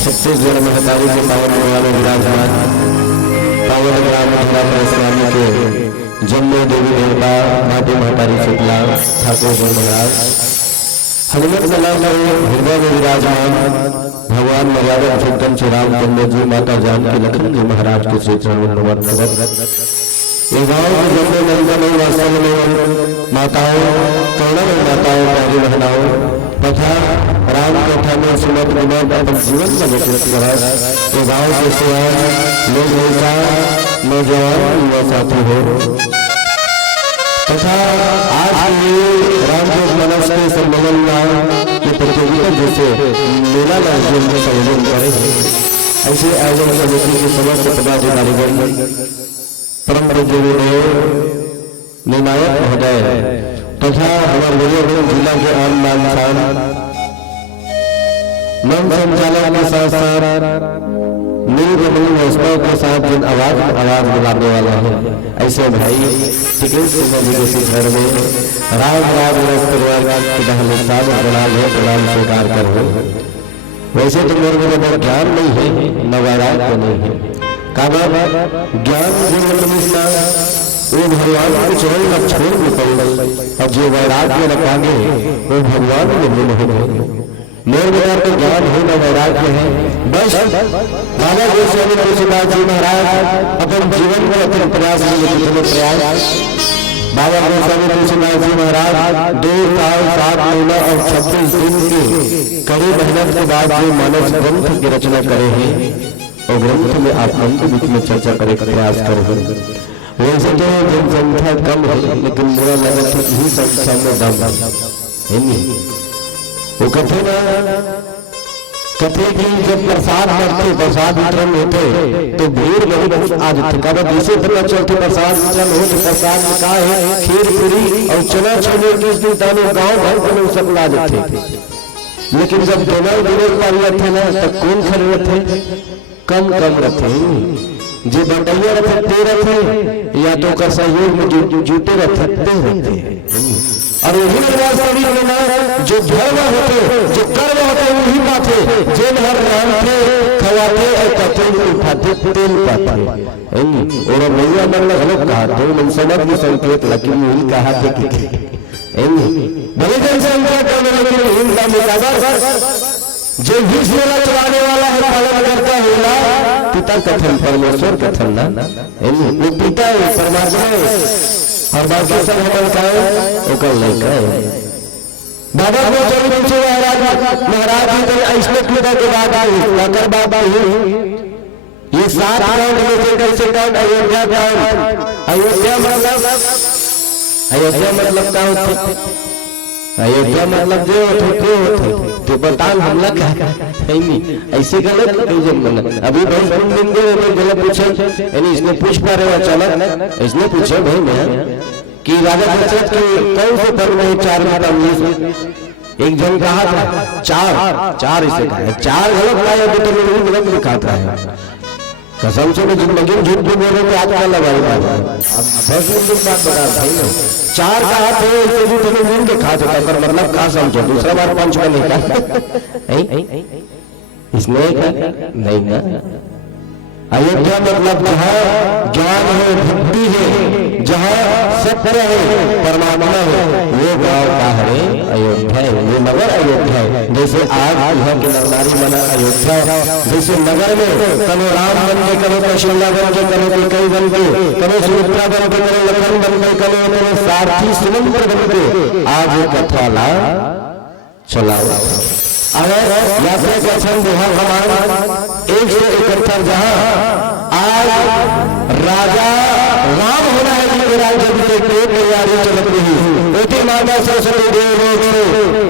छत्तीसगढ़ में हतारी के पावन में विराजमान पावन ग्राम स्वामी के जम्मू देवी देवता माटी महतारी शुक्ला ठाकुर जी महाराज हनुमत कला हृदय में विराजमान भगवान मर्यादा चिंतन श्री रामचंद्र जी माता जानकी लखन जी महाराज के श्री चरणों में ये गाँव के जन्म नंदन वास्तव में माताओं करुणा माताओं प्यारी बहनाओं तथा राम कथा में सुमत विनोद अपन जीवन का व्यतीत करा ये गाँव के सियान लोग नौजवान युवा साथी हो तथा आज ये रामजोग मनस के सम्मेलन की प्रतियोगिता जैसे मेला राज्य में संयोजन करे ऐसे आयोजन समिति के समस्त पदाधिकारीगण परम पूज्य निर्णायक महोदय तथा हमारे जिला के आम नाम मन संचालक के साथ साथ नील के साथ जिन आवाज बुलाने वाला है ऐसे भाई घर में राज परिवार का प्रणाम स्वीकार करो। वैसे तो मेरे को ज्ञान नहीं है न वैराग को नहीं है ज्ञान वो भगवान के चरण में छोड़ निकल गई और जो वैराग्य रखांगे वो भगवान में मिल हो मेरे विचार तो ज्ञान है न वैराग्य है। बस बाबा गोस्वामी तुलसीदास जी महाराज अपन जीवन में अपने प्रयास प्रयास बाबा गोस्वामी तुलसीदास जी महाराज 2 साल 7 महीना और 26 दिन की कड़ी मेहनत के बाद जो मानस ग्रंथ की रचना करे हैं और ग्रंथ में आप मन के बीच में चर्चा करे का प्रयास करेंगे। वैसे तो जनसंख्या कम है लेकिन मेरा लगा था ही संख्या में दम है। वो कथे की जब प्रसाद वितरण होते तो भीड़ बहुत आ जाती है। दूसरे पता चलते प्रसाद वितरण हो तो प्रसाद में का है खीर पूरी और चना छोले जिस दिन दानों गाँव भर को लोग सब ला जाते थे। लेकिन जब दोनों विरोध पारिया थे ना तब कौन खड़े थे कम रखे जो बटैया रखते रहते या तो का सहयोग में जूते रखते और वही शरीर में जो धर्म होते जो कर्म होते वही बात है जेल हर राम थे खवाते और कतेल उठाते तेल पाते और भैया मन गलत कहा तो मन समझ में संकेत लेकिन वही कहा थे कि भले जनसंख्या कम लेकिन हिंसा में जो विष मेला चलाने वाला है पालन करता होगा पिता कथन परमेश्वर कथन ना वो पिता है परमात्मा है और बाकी सब हमारे का है ओकर लड़का है बाबा को चल पूछे महाराज जी तो ऐसे क्यों के बाद आकर बाबा ये 7 कांड में से कैसे कांड अयोध्या कांड। अयोध्या मतलब क्या होता? अयोध्या मतलब जो होते तो बतान हमला क्या नहीं ऐसे गलत नहीं जब अभी भाई दिन गलत पूछे यानी इसने पूछ पा रहे हो अचानक इसने पूछे भाई मैं कि राजा दशरथ के कौन से पर्व में 4 में एक जन कहा था 4 इसे कहा 4 गलत लाए अभी तो लोग गलत दिखाता है कसम से जिंदगी में झूठ बोल रहे थे आज क्या लगाई बात अब 10 दिन बात बता भाई ना 4 का हाथ है इसे भी तुम्हें मिल के खा सकता पर मतलब खा समझो दूसरा बार पंच में नहीं खा इसने नहीं ना। अयोध्या मतलब जहाँ ज्ञान है भक्ति है जहाँ सत्य है परमात्मा है वो गाँव का है अयोध्या है वो नगर अयोध्या है। जैसे आज यहाँ की नरनारी बना अयोध्या जैसे नगर में कभी राम बन के कभी कौशल्या बन के कभी कई बन के कभी सुमित्रा बन के कभी लखन बन के कभी सारथी सुमंत्र बन के आज ये कथा ला चला अगर यात्रा का क्षण बिहार हमारा 171 जहां आज राजा राम होना है कि राज्य की तैयारी चल रही बेटी माता सरस्वती देव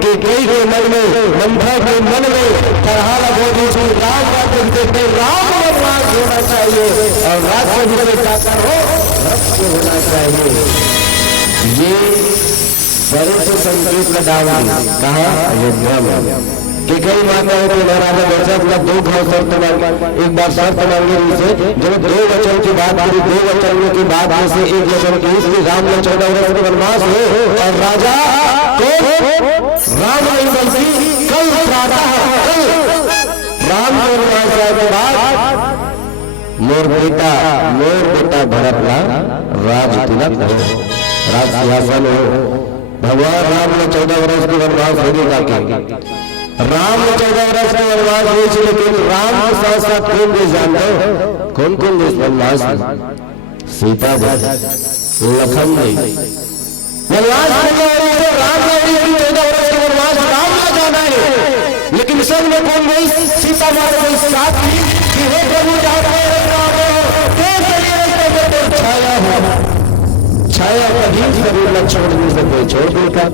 के कई के मन में मंत्रा के मन में तरहाल बोधी से राज राज्य राम राज होना चाहिए और राज्य के शासन हो रक्त होना चाहिए। ये बड़े से संकेत में डाला कहा अयोध्या में कि कई माता है कि महाराजा दशरथ का 2 घाव शर्त मांगे एक बार शर्त मांगे उनसे जब 2 वचन की बात करी 2 वचन की बात में से एक वचन की इसलिए राम ने 14 वर्ष के वनवास हो और राजा को राम नहीं बल्कि कल प्रातः कल राम के वनवास जाए के बाद मोर बेटा भरत का राज तिलक हो राज सिंहासन हो। भगवान राम ने 14 वर्ष के वनवास होने का राम ने 14 वर्ष का वनवास हुए लेकिन राम के साथ साथ कौन देश जानते हो कौन कौन देश वनवास सीता लखन वनवास राम ने 14 वर्ष का वनवास राम ने जाना है लेकिन सब में कौन गई सीता माता गई साथ ही कि हे प्रभु छाया हो छाया कभी कभी न छोड़ नहीं सके छोड़ देगा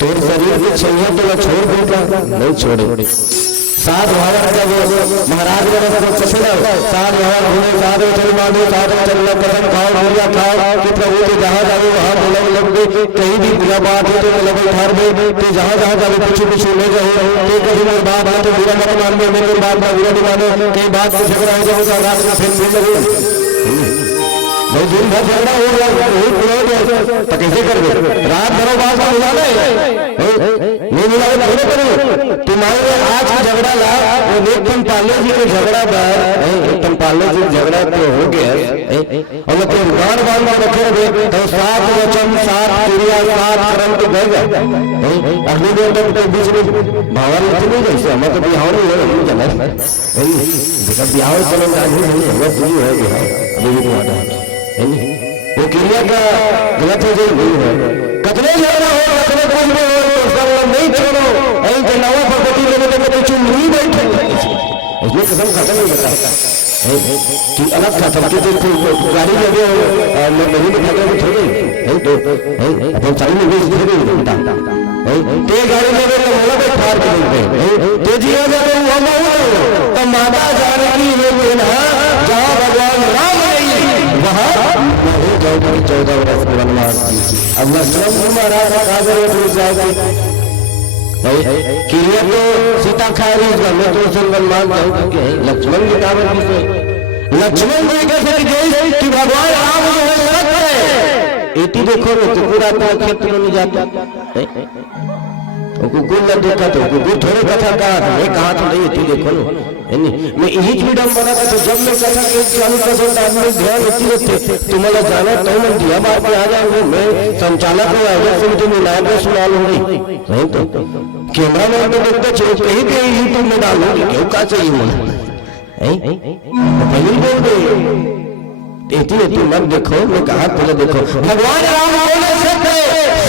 तेरे शरीर की छैया तो मैं छोड़ दूंगा नहीं छोड़े। 7 भारत का वो महाराज ने चला 7 भारत घूमे 7 चल माने 7 चल कसम खाओ भैया खाओ कि प्रभु के जहाँ जाओ वहाँ बोला लग गए कहीं भी बुरा बात है तो लगे ठहर गए तो जहाँ जाओ पीछे ले जाओ तो कभी मेरे बात है तो बुरा मत मान में मेरे बात का बुरा नहीं मानो कई बात से झगड़ा हो जाएगा रात में फिर मिल लगे भाई दिन भर झगड़ा हो गया तो कैसे कर दे रात भरो बात में मिला नहीं मिला थोड़े करो तुम्हारे आज का झगड़ा ला वो एक तुम पाले जी के झगड़ा तुम पाले जी झगड़ा तो हो गया और तुम गान बांध में रखे तो 7 वचन 7 क्रिया 7 कर्म तो गए अगले दिन तक तो बीच में भावना इतनी जैसे हमें तो बिहार नहीं चला बिहार चलेगा नहीं हमें पूरी है बिहार अभी वो क्रिया का गलत हो जाए कतने झगड़ा हो कतने कुछ में हो नहीं छोड़ो ऐसे के नवा पद्धति में तो कुछ नहीं बैठे इसलिए कसम खत्म नहीं होता कि अलग खत्म कि तो गाड़ी लगे मैं नहीं दिखाते हुए छोड़ गई अपन चालू में भी गई ते गाड़ी लगे तो बोला भाई फार के गए ते जिया जाते वो मानो तो माता जानकी ये बिना जहाँ भगवान राम नहीं वहाँ 14 वर्ष के वनवास अब लक्ष्मण महाराज आगे जाएगा क्रिया तो सीता खाएगी उसका मैं तो उसे वनवास जाऊंगा लक्ष्मण की कामत से लक्ष्मण जी कैसे कि भगवान राम जो है सड़क है इति देखो तो पूरा क्षेत्र में जाता कुकुर न देखा तो कुकुर थोड़े कथा कहा तो नहीं इति देखो मैं यही फ्रीडम बना था जब मैं कथा के चालू कर आदमी ध्यान इति रखते तुम्हारा जाना तो मैं दिया बात पे आ जाऊंगा मैं संचालक को आगे सुन तुम लाइव में सुना लूंगी नहीं तो कैमरा मैन तो देखते चलो कहीं भी यूट्यूब में डालूंगी क्यों क्या चाहिए मुझे पहले बोल दे एटी मत देखो, मैं कहा तुझे देखो। भगवान राम बोले सत्य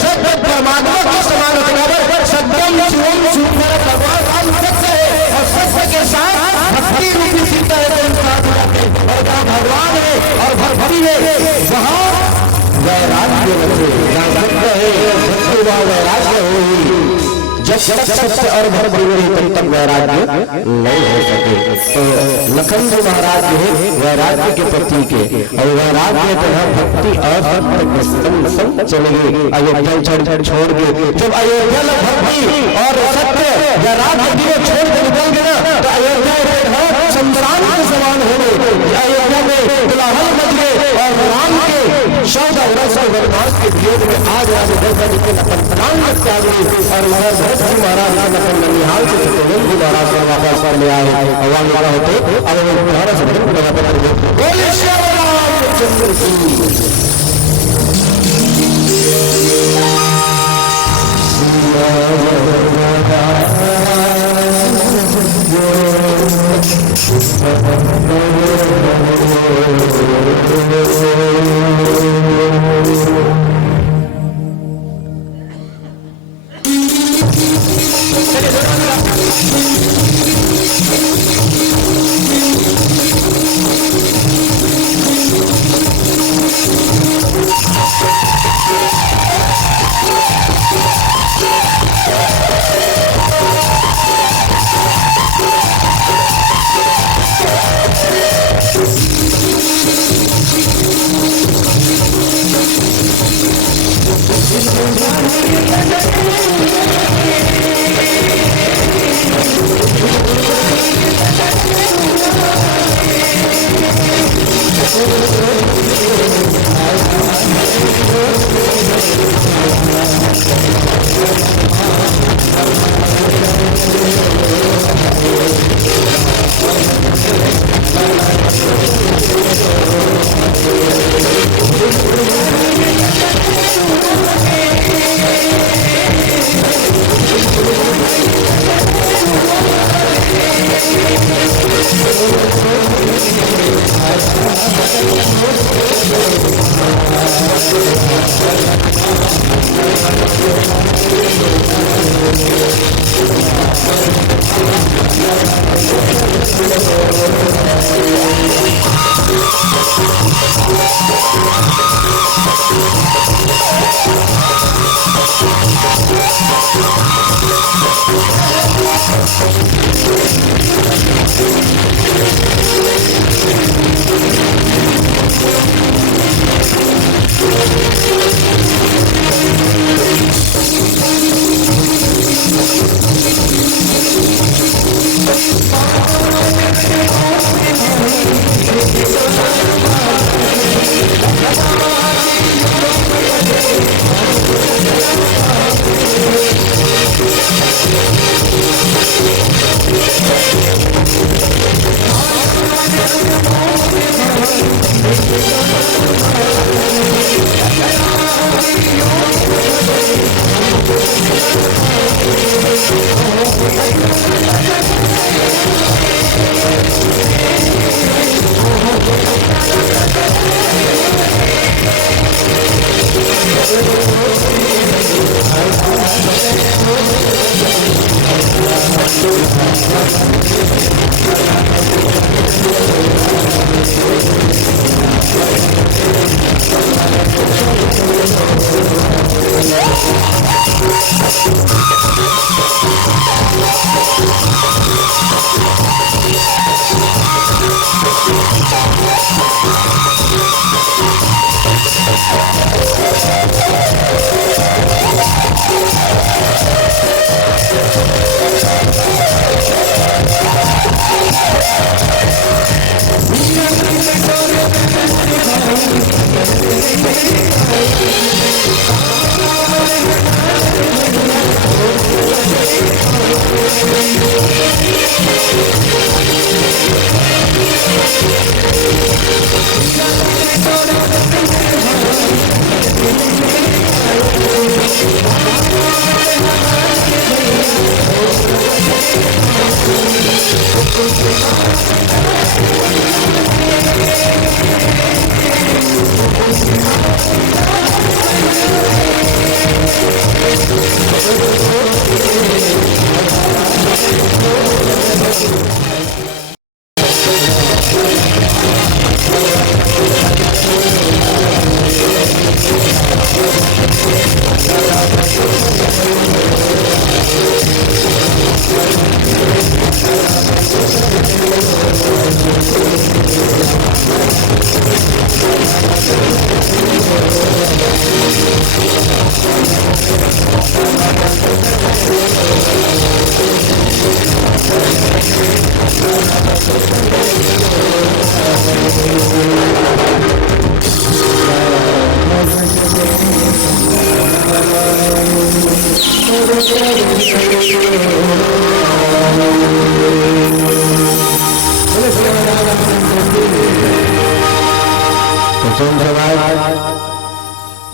सत्य परमात्मा के समान बराबर सत्यम शिवम सुंदर। भगवान राम सत्य है और सत्य के साथ भक्ति रूपी सीता है और भगवान है और भक्ति है वहाँ वैराग्य बचे। वैराग्य हो जब सत्य और भक्ति रही तब तक वैराग्य नहीं हो सके। तो लखन जी महाराज जो है वैराग्य के प्रतीक है और वैराग्य तो है भक्ति और संग चलेंगे अयोध्या छोड़ के। जब अयोध्या में भक्ति और सत्य वैराग्य छोड़ के निकल गए ना तो अयोध्या शमशान के समान हो गए। अयोध्या में कोलाहल मच गए और राम के 14 वर्ष वनवास के वियोग में आज राजा दशरथ के अपन प्राण त्याग गए और भरत जी महाराज अपन ननिहाल से सत्यवेद जी महाराज को वापस कर ले आए। भगवान वाला होते अब वो भारत से भरत लगा कर बोले श्री रामचंद्र की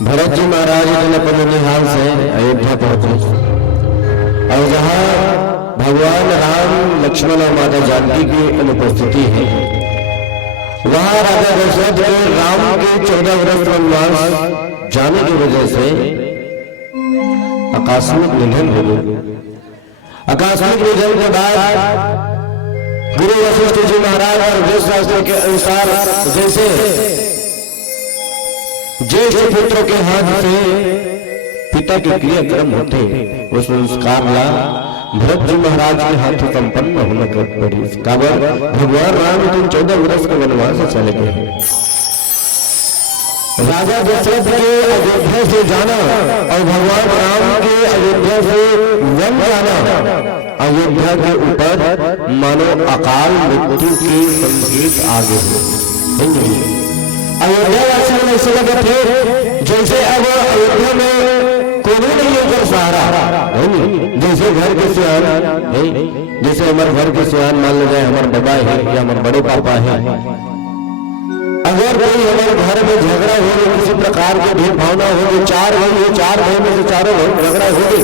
भरत जी महाराज अपने निहाल से अयोध्या पहुंचे और जहां भगवान राम, लक्ष्मण और माता जानकी की अनुपस्थिति है, वहां राजा दशरथ के राम के 14 वर्ष वनवास जाने की वजह से आकस्मिक निधन हो गया। आकस्मिक निधन के बाद गुरु वशिष्ठ जी महाराज और वेद शास्त्र के अनुसार जैसे ज्येष्ठ पुत्र के हाथ से पिता के क्रियाक्रम होते, उस संस्कार ला भरत जी महाराज के हाथ संपन्न होने कर पड़ी। भगवान राम 14 वर्ष के वनवास से चले गए। राजा दशरथ के अयोध्या से जाना और भगवान राम के अयोध्या से वन जाना अयोध्या के ऊपर मानो अकाल मृत्यु के संकेत आ गए। अयोध्या वासियों में ऐसे लगे थे जैसे अब अयोध्या में कोई नहीं होकर सहारा, जैसे घर के सियान, जैसे हमारे घर के सियान मान लो जाए हमारे बाबा है या हमारे बड़े पापा है, अगर कोई हमारे घर में झगड़ा हो, किसी प्रकार के भेदभावना हो, 4 भाई हो, 4 भाई में से 4 भाई झगड़ा हो गए,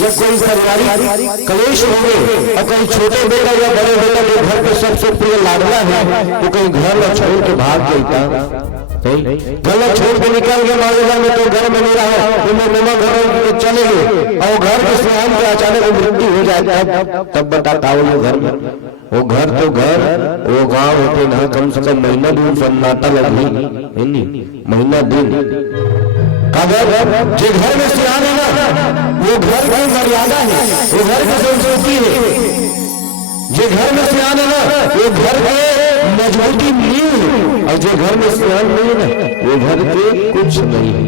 या कोई पारिवारिक कलेश हो गए और कहीं छोटे बेटा या बड़े बेटा जो घर के सबसे प्रिय लाडला है वो कहीं घर न छोड़ के भाग गया, घर छोड़ के निकल गया, मान लीजिए मैं तो घर में नहीं रहा, तो मैं ममा घर चले गए और घर के सियान के अचानक मृत्यु हो जाता है, तब बताता वो घर में, वो घर तो घर, वो गांव होते ना, कम से कम महीना दिन सन्नाटा लगी, महीना दिन जो घर में सियान है ना, वो घर की मर्यादा है, वो घर की संस्कृति है। जो घर में सियान है ना, वो घर के मजबूती नींव है, और जो घर में सियान नहीं है ना, वो घर के कुछ नहीं है।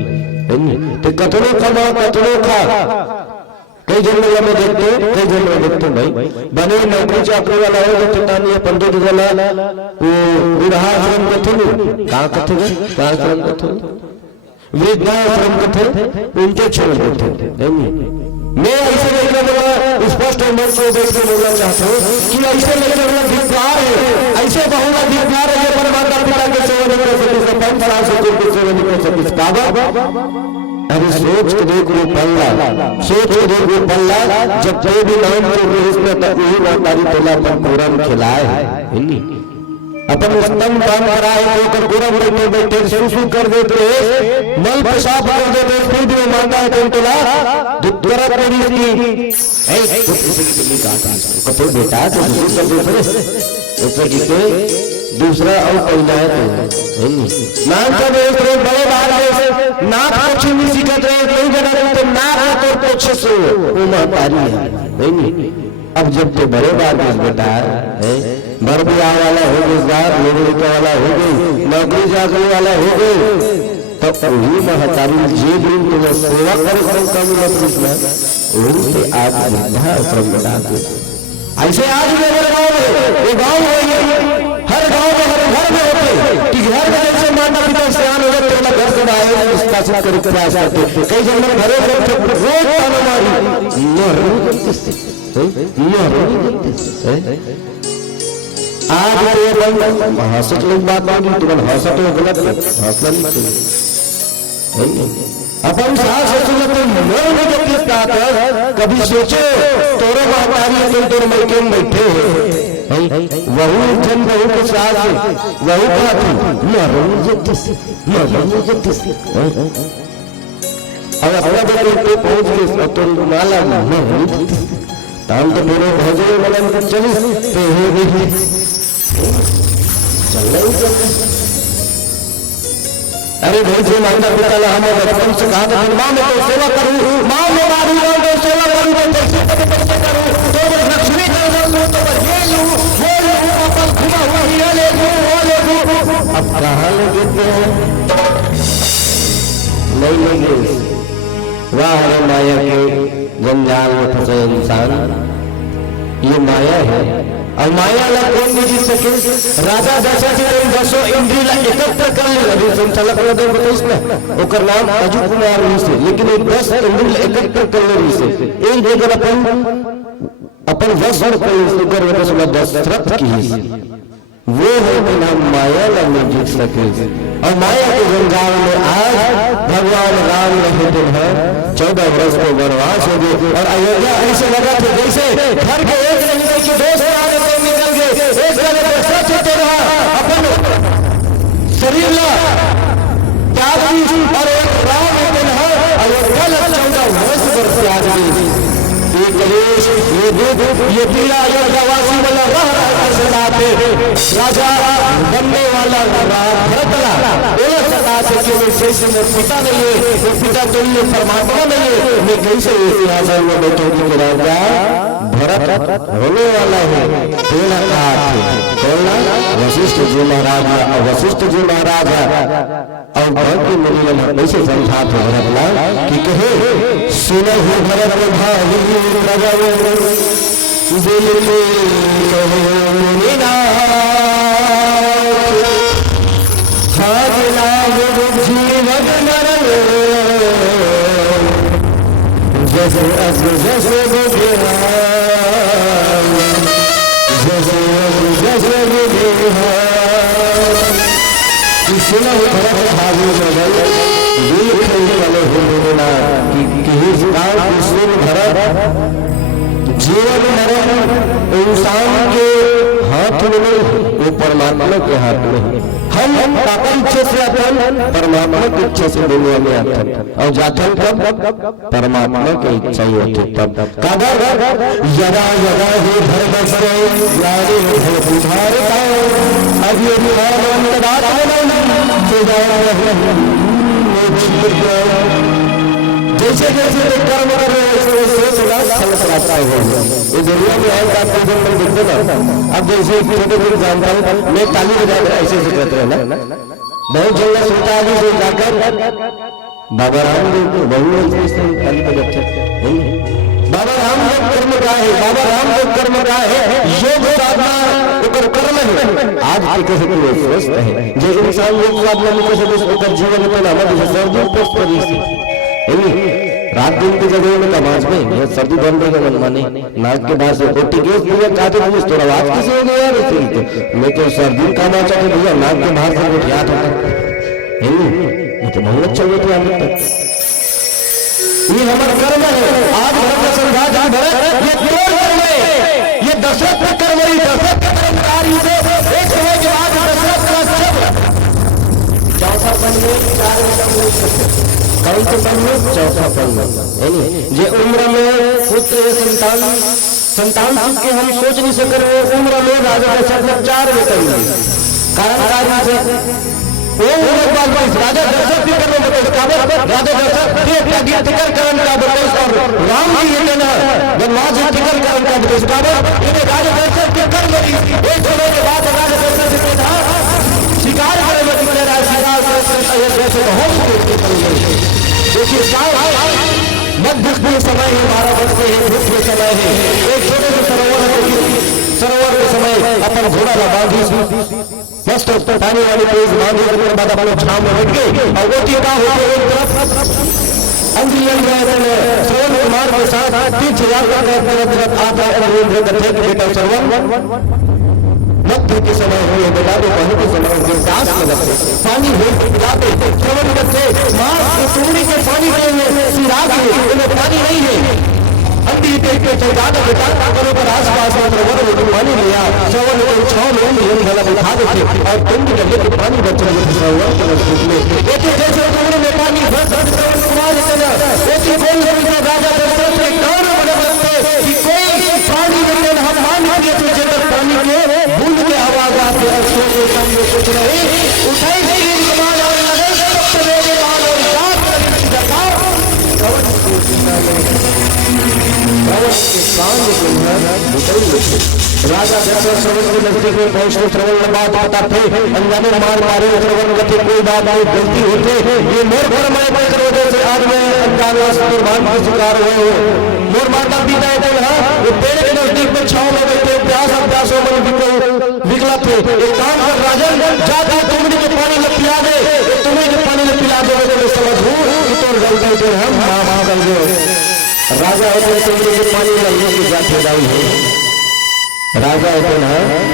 तो कतरों कमा कतरों खा, कई जन्म में देखते, कई जन्म में देखते भाई बने नौकरी चाकरी वाला हो तो पिता नहीं पंडित वाला वो वृद्धाश्रम कथे कहाँ कथे वृद्धाश्रम कथे वृद्धाश्रम कथे उनके छोड़ देते। मैं ऐसे लेकर स्पष्ट मंच को देखकर बोलना चाहता हूँ कि ऐसे लेकर धिक्कार है, ऐसे बहुला धिक्कार है पर माता पिता के सेवा नहीं कर सकते, 5 साल से कोई सेवा नहीं कर सकते। अरे सोच के देख वो पल्ला, सोच के देख वो पल्ला, जब कोई भी नाम को इसमें तक वही मातारी पल्ला पर कुरान खिलाए है, अपन स्तंभ काम कराए होकर गुरम बैठे बैठे सुसु कर देते, मल पेशाब कर देते, फिर भी मानता है तुम तुला दुत्तरा कोड़ी की कतो बेटा तो दूसरा दूसरे ऊपर जीते दूसरा और पहला है तो नाम का बड़े बाहर से नाक अच्छी नहीं सीखते रहे, कोई बना तो नाक तो अच्छे से वो मातारी है नहीं। अब जब तो बड़े बार बेटा है घर भी आने वाला हो गए, लोगों वाला हो गई, नौकरी चाकरी वाला हो गए, तब वही महतारी जे दिन तुम्हें सेवा करे कम कृष्ण वही आज वृद्धाश्रम बना दे। ऐसे आज भी हमारे गाँव में ये गाँव है, हर गाँव में हर घर में होते कि घर में जैसे माता पिता सियान हो गए तो घर से आए निष्कासित कर प्रयास करते, कई जन घरों में रोज ताना मारी आज हंसत लोग बात मांगी तुरंत हंसत हो गलत हंसना नहीं चाहिए। अपन सास ससुर कभी सोचो तोरो मातारी तुम तोर मलके में बैठे वहू जन बहू के साथ वहू का अब अपना पे पहुंच गए तो माला ताम तो मेरे भजन वाला चलिए तो हो गई चल रही चल। अरे भाई जो माता पिता हम बचपन से कहा था माँ मैं तो सेवा करूँ, माँ मैं मारू तो सेवा करूँ, तो करूँ तो लक्ष्मी तो ये लूँ वो लूँ वापस घुमा हुआ ये ले लूँ वो ले लूँ। अब कहाँ ले देते हैं नहीं लेंगे। वाह रे माया के जंजाल में फंसे इंसान, ये माया है और माया ला कौन नहीं जीत सके। राजा दशरथ जी दसो इंद्रिय ला एकत्र कर ले अभी संचालक ने बताइस ना ओकर नाम अजू कुमार से, लेकिन एक 10 इंद्रिय एकत्र कर ले से एक जगह अपन वश कर कर दशरथ की वो है कि नाम माया ला नहीं जीत सके। और माया के जंजाल में आज भगवान राम रहे दिन है 14 वर्ष को वनवास हो गए और अयोध्या ऐसे लगा थे जैसे घर के एक महीने के दोस्त आने से निकल गए। एक जगह पर सच होते रहा अपन शरीर ला त्याग और एक राम दिन है अयोध्या ला 14 वर्ष से आज भी ये कलेश ये दुख ये पीड़ा अयोध्यावासी वाला रह रहा है राजा बनने वाला भरतला सदा से जैसे में पिता नहीं है वो पिता तो ये परमात्मा नहीं है मैं कैसे सिंहासन में बैठे कि राजा भरत होने वाला है। तेरा बोलना वशिष्ठ जी महाराज और वशिष्ठ जी महाराज और भरत की मुनि ने कैसे समझाते भरतला कि कहे सुनो हो भरत भाई दिल में जीवन मरण जैसे जैसे जैसे सुना भरत भावी बदल दिल खेलने वाले हो बोला कि भरत जीवन मरण इंसान के हाथ में नहीं वो परमात्मा के हाथ में। हम पापा इच्छा से अपन परमात्मा की इच्छा से दुनिया में आते और जाते कब परमात्मा की इच्छा ही होती तब यदा यदा ही धर्म से यारे भर बुझारता अब ये जैसे जैसे कर्म कर रहे हैं फल प्राप्त हो ये दुनिया में आए आप में देखते ना। अब जैसे छोटे छोटे जानता हूँ मैं ताली बजा कर ऐसे से कहते हैं ना बहुत जगह सुनता आदमी से जाकर बाबा रामदेव को बहु ताली बजाते बाबा रामदेव कर्म का है बाबा रामदेव कर्म का है योग साधना कर्म है आज के स्वस्थ है जो इंसान योग साधना में जीवन में सर्दी पोस्ट कर रात दिन की जगह में समाज में सर्दी बन रही है मन माने नाक के बाद से कोटी केस दिया चाहते पुलिस थोड़ा आवाज किसी हो गया मैं तो सर्दी का ना चाहते भैया नाक के बाहर से उठ याद होता ये तो बहुत अच्छा हुआ था तक ये हमारा कर्म है। आज भरत संघा जा भरत ये तोड़ कर्म है ये दशरथ का कर्म है दशरथ का कर्मकारी से एक समय के बाद दशरथ का सब चौथा पन में 4 कई तो पन में चौथा पन में ये उम्र में पुत्र संतान के हम सोच नहीं सक रहे उम्र में राजा दशरथ 4 बेटे कारण से राजा दशरथ की कर्म राजा दशरथ कर्म का और राम जी ये लेना बनवास टिकल कर्म का राजा दशरथ के कर्म एक समय के बाद राजा दशरथ ने कहा शिकार करेंगे देखिए मध्य समय है 12 वर्ष के समय है एक छोटे से सरोवर के समय अपन घोड़ा का बांधी मस्त पानी वाली तेज बांधी करने बाद अपन छाव में बैठ गए और वो टीका होकर एक तरफ अंग्रेज श्रवण कुमार के साथ 3000 आता बेटा श्रवण मध्य के समय हुए बेटा तो बहुत के समय हुए दास लगते पानी पिलाते श्रवण करते मांस के टुकड़ी के पानी के सिराग में पानी नहीं है अंधी पेट पे चढ़ा बेटा करो पर आसपास पानी लिया श्रवण को 6 लोग गला उठा देते और टुंड करके तो पानी बच रहे जैसे टुकड़े में पानी श्रवण कुमार राजा दशरथ के कान बनते कि कोई पानी नहीं हम मान लिए तो जब पानी के बूंद के आवाज आते हैं सोचे सामने सोच रहे उठाई गई कमान और नगर सब मेरे बाल और रात राजा दशरथ श्रवण के नजदीक में पहुंचते श्रवण बात पता थे अनजाने मार मारे श्रवण गति कोई बात नहीं गलती होते ये मोर पर मैं कर वजह से आज मैं अनजान निर्माण का शिकार हुए हो मोर माता पिता वो पेड़ के नजदीक में छाव में बैठे प्यास 50 मन विकला थे। एक काम कर राजन, जाके तुमड़ी के पानी में पिला दे, तुमड़ी के पानी में पिला दे तो मैं समझूं कि तो गलती तो हम माफ कर दो। राजा होते तुमड़ी के पानी में लेके जाते जाई है, राजा होते ना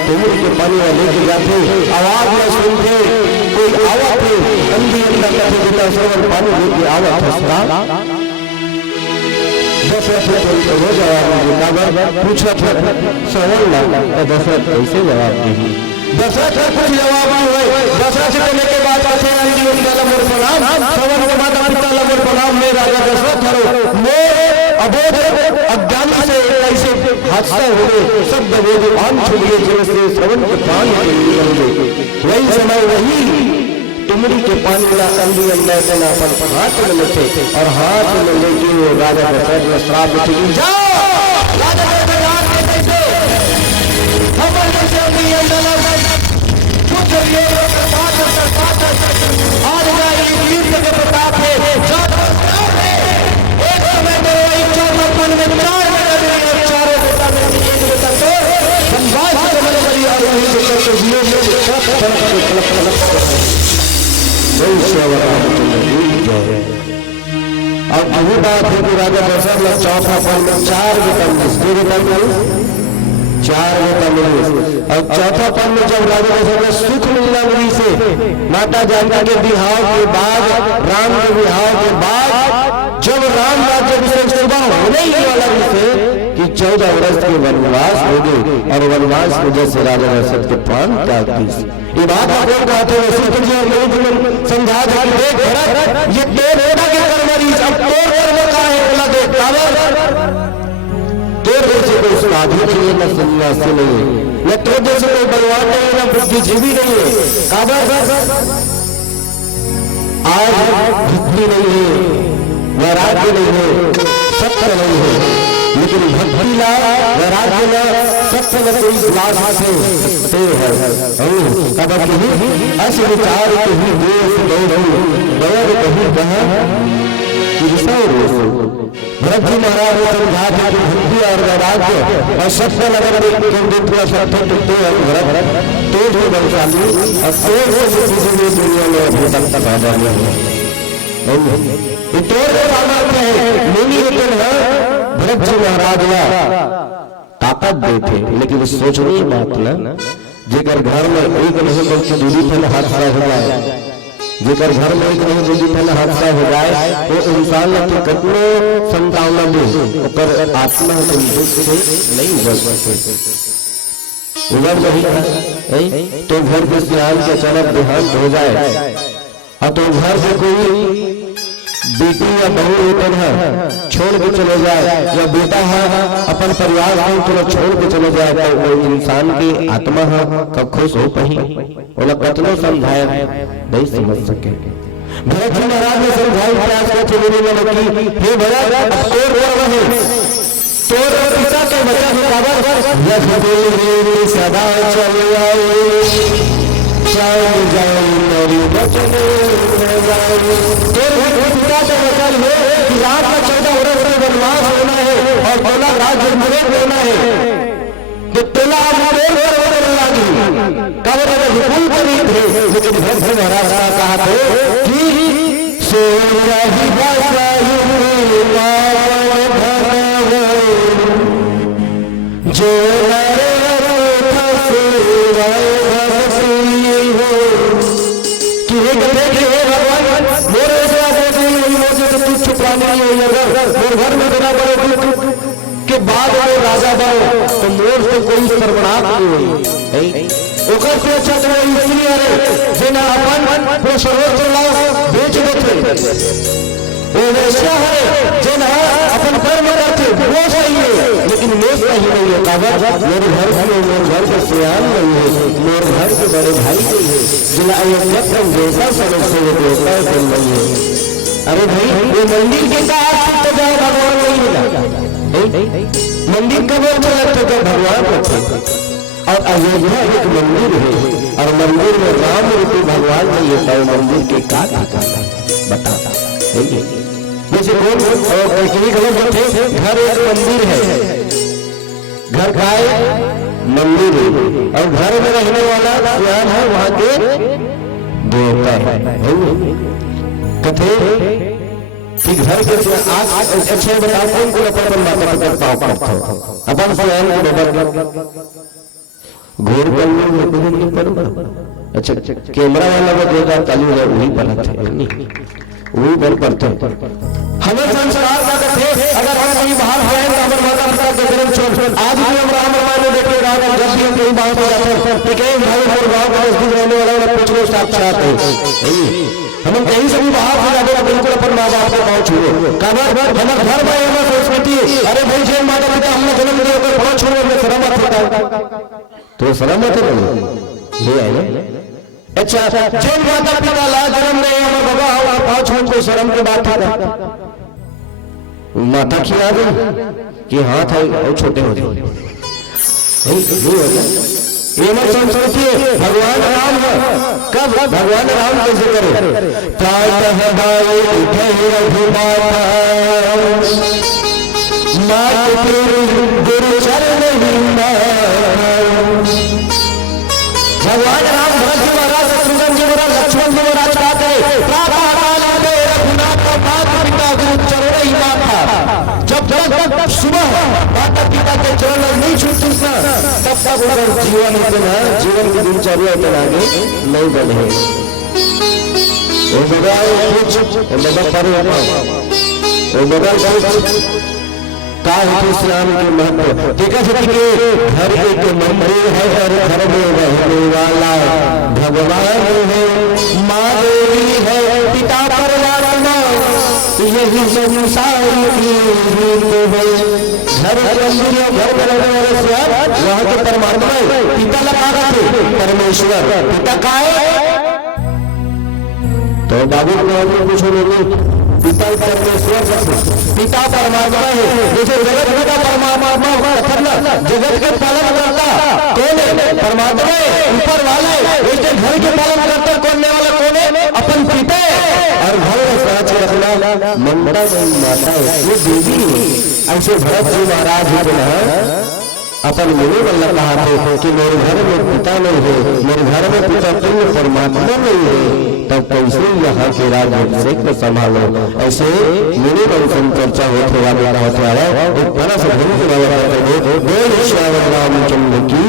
तुमड़ी के पानी में लेके जाते, आवाज न सुनते, कोई आवाज थे अंधी अंदर करते जितना सरोवर पानी लेके आवाज हंसता। दशरथ हो जवाब पूछा था सवाल ना, दशरथ कैसे जवाब दी? दशरथ कुछ जवाब नहीं हुए। दशरथ को लेके बात आते हैं अंधी अंदर मोर प्रणाम, सवन के माता पिता मोर प्रणाम, मैं राजा दशरथ हरो मोर अबोध अज्ञानी से ऐसे हादसा हुए, सब बोध आम छुड़िए जैसे श्रवण के प्राण वही समय वही तुमड़ी के पानी वाला अंधी अंदर से अपन हाथ में लेते और हाथ में लेके वो राजा दशरथ ने श्राप दी, जाओ राजा दशरथ के कैसे हमर जैसे अंधी अंदर कुछ ये आज का ये वीर के प्रताप है। एक समय में वही 54 में 4 में चारों बेटा में एक बेटा तो संवाद से बने बड़ी और वही बेटा तो जीवन में सब तरफ से कलप वही सेवा अब अभी बात है कि राजा दशरथ ने चौथा पल में 4 बेटा में 4 बेटा मिले और चौथा पल में जब राजा दशरथ ने सुख मिलना मिली से माता जानकी के विवाह के बाद, राम के विवाह के बाद जब राम राज्य सुबह होने ही वाला से कि 14 वर्ष के वनवास हो गए और वनवास की वजह से राजा दशरथ के प्राण त्याग दी। ये बात आपको कहते हैं वशिष्ठ जी और समझा देख भरत ये दो बेटा के कर्मरी अब तोड़ कर्म का है बोला देख तोड़ जैसे कोई साधु चाहिए न सन्यासी नहीं है, न तोड़ जैसे कोई बलवान नहीं है, न बुद्धिजीवी नहीं है, काबर आज बुद्धि नहीं है, वैराग्य नहीं है, सत्य नहीं है, लेकिन भक्ति ला वैराग्य ला सत्य में कोई विलास से है कदम नहीं ऐसे विचार कहीं देश दौड़ कहीं कहा भरत जी महाराज ने समझा था कि भक्ति और वैराग्य और सत्य नगर में सत्य भरत तेज हो बलशाली और तेज से किसी भी दुनिया में अभी तक पैदा नहीं है। ये तोड़ के सामर्थ्य है नहीं, लेकिन भरत जी महाराज ताकत देते, लेकिन सोचनी बात ना जेकर घर में एक नहीं बल्कि दूरी पर हादसा हो जाए, जेकर घर में एक नहीं दूरी पर हादसा हो जाए वो इंसान के कितने संतावना दे आत्मा के दुख से नहीं बच सकते। उधर नहीं तो घर के सियाल के अचानक देहांत हो जाए और तो घर से कोई बेटी या बहू होते हैं छोड़ के चले जाए या बेटा है अपन परिवार को छोड़ के चले जाए तो वो इंसान की आत्मा है कब खुश हो पाई बोला कतनो समझाए नहीं समझ सके। भरत जी महाराज ने समझाई प्रयास करते की हे भरत तोर पिता के बच्चा की खबर सदा चले जाए मेरी बचन पिता का वचन है कि रात का 14 वर्ष का वनवास होना है और बोला राज्य मुझे होना है कि तोला लगी कबर हुकुम करी थे, लेकिन भरत जी महाराज ने कहा था कि जो घर में बिना बड़े के बाद वो राजा बनो तो मोर से कोई सर्वनाश नहीं हुई ओकर से अच्छा तो इसलिए अरे जेना अपन वो सर्वोच्च लाभ बेच देते वो वैसा है जेना अपन कर्म करते वो सही है, लेकिन वो सही नहीं है। काबर मेरे घर के सियान नहीं है, मेरे घर के बड़े भाई नहीं है, जिला अयोध्या जैसा समझते हुए देवता नहीं है। अरे भाई ये मंदिर के साथ तो जाए भगवान नहीं मिला, मंदिर का बोल चला तो क्या भगवान रखे और अयोध्या एक मंदिर है और मंदिर में राम रूपी भगवान नहीं है तो मंदिर के का बताता जैसे कौन गलत थे घर एक मंदिर है, घर का मंदिर देवी और घर में रहने वाला श्याम है वहां के देवता है। कथे कि घर के आज अच्छे बताओ कौन को अपन माता पिता पाव करते अपन श्याम को बबर घोर कर पर अच्छा कैमरा वाला वो देगा चालू है वही पर थे वही पर पढ़ते हमें संस्कार का थे अगर हम कहीं बाहर जाए तो हमारे माता पिता के जन्म छोड़ आज भी हम राम रामायण में देखिएगा जब भी हम कहीं बाहर हो जाते हैं तो कहीं भाई और गांव का नजदीक रहने वाला कुछ लोग साक्षात है हम कहीं से भी बाहर हो जाते हैं बिल्कुल अपन माँ बाप के पाँव छुए हमारे घर में हमारी संस्कृति अरे भाई जय माता पिता हमने जन्म दिया अगर पाँव छुए हमें सलामत होता है तो सलामत है ये है अच्छा जिन माता पिता ला जन्म नहीं हमारे बाबा हमारा पाँच हम कोई शर्म की बात था माता खिला दे कि हाथ है और छोटे हो जाए ये मत संस्कृति भगवान राम है कब भगवान राम कैसे करे प्रातः भाई उठे रघुनाथ मात गुरु चरण भगवान राम भरत जी महाराज शत्रुघ्न जी महाराज लक्ष्मण जी महाराज कहते हैं प्रातः काल उठे रघुनाथ माता पिता गुरु चरण ही माता जब तक सुबह माता पिता के चरण नहीं छूटती तब तक उनका जीवन इतना जीवन की दिनचर्या इतना आगे नहीं बढ़े श्याम के महत्व देखा के घर एक मंदिर है और घर में रहने वाला भगवान है माँ देवी है पिता परमात्मा यही संसार की रीत है घर के अंदर घर में रहने वाले श्याम वहाँ के परमात्मा है पिता लगा रखे परमेश्वर पिता का है तो बाबू को कुछ नहीं पिता परमेश्वर पिता परमात्मा है जैसे जगत पिता परमात्मा जगत के पालन करता कौन है परमात्मा है ऊपर वाला है वैसे घर के पालन करता करने वाला कौन है अपन पिता और घर में साथ रखना ममता माता है वो देवी है ऐसे भरत जी महाराज है अपन मुनि वल्लभ कहा थे कि मेरे घर में पिता नहीं है मेरे घर में पिता तुल्य परमात्मा नहीं है तब कैसे यहाँ के राजअभिषेक को संभालो ऐसे मुनि वंशम चर्चा होते वाला एक बड़ा सा धर्म बोल श्याम रामचंद्र की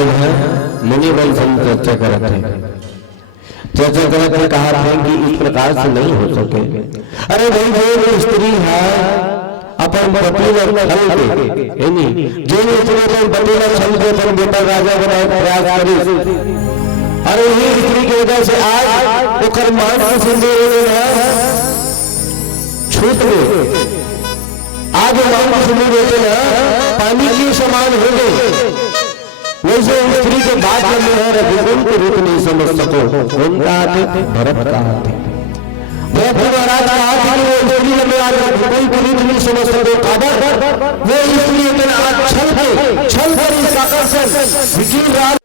मुनि बल से चर्चा करते हैं, चर्चा करते कहा था कि इस प्रकार से नहीं हो सके। अरे भाई जो स्त्री है अपन पति न छल के नहीं जो स्त्री अपन पति न छल के अपन बेटा राजा बनाए प्रयास करी, अरे ये स्त्री की वजह से आज ओकर मान से सिंदूर छूट गए, आज मान से सिंदूर देते ना पानी के समान हो गए। वैसे स्त्री के बात में है रघुकुल के रूप नहीं समझ सको, उनका आते भरत का आते भरत महाराज का आते कि वो स्त्री में आज रघुकुल के रूप नहीं समझ सको, खबर वो स्त्री में आज छल कर इस आकर्षण विकील राज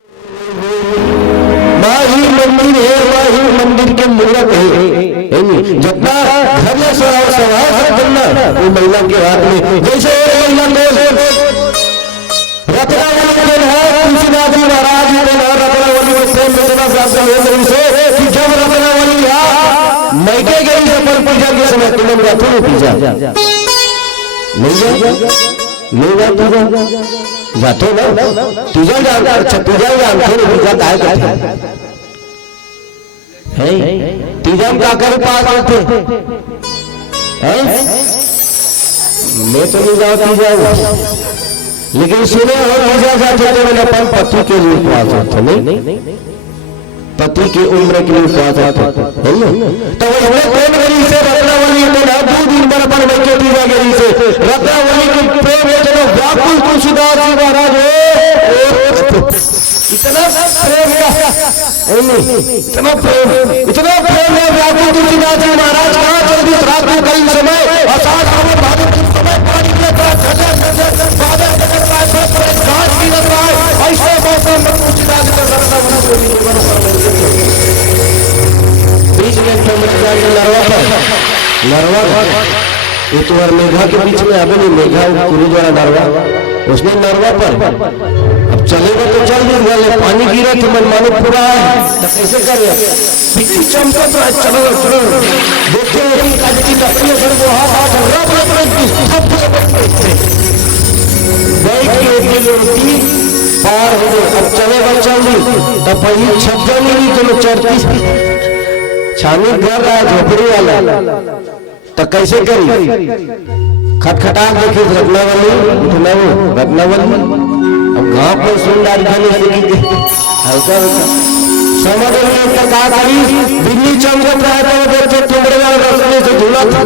माही मंदिर है, माही मंदिर के मूर्त है, जितना घर में सवाल करना वो महिला के हाथ में। जैसे महिला रत्नावली है तुलसीदास महाराज रत्नावली में प्रेम रचना प्राप्त हो से कि जब रत्नावली मैके गई पर पूजा के समय तुम जाते हो पूजा नहीं जाते ना पूजा जानता, अच्छा पूजा जानते पूजा काय करते है तीजा का कर पास आते हैं, मैं तो नहीं जाता लेकिन सुने और पूजा जाते तो मैंने अपन पति के लिए उपवास होते नहीं, पति की उम्र के लिए उपवास होते तो वो कौन गरी से रत्नावली को ना 2 दिन पर अपन बैठे पूजा गरी से रत्नावली के प्रेम है चलो व्याकुल तुलसीदास जी महाराज इतना प्रेम इतना प्रेम है व्याकुल तुलसीदास जी महाराज कहाँ जल्दी रात को कई समय असाध भादव के समय पानी के पास ऐसे मौसम में तुलसीदास जी बीच में नरवा इतवार मेघा के बीच में अभी नहीं, मेघा गुरुद्वारा नरवा उसने नरवा पर अब चलेगा तो चल गया, पानी गिरा तो मनमानी पूरा है तो कैसे कर बिजली चमका तो चलो चलो देखते पार हो गए। अब चलेगा चल तो पहली छज्जा नहीं चलो चढ़ती छानी घर रहा झोपड़ी वाला तो कैसे करी खटखटा देखी रत्नावली अब गांव में सुन हल्का समझ बिजली चमकत रहा था बच्चे टुकड़े वाले रस्ते से झूला था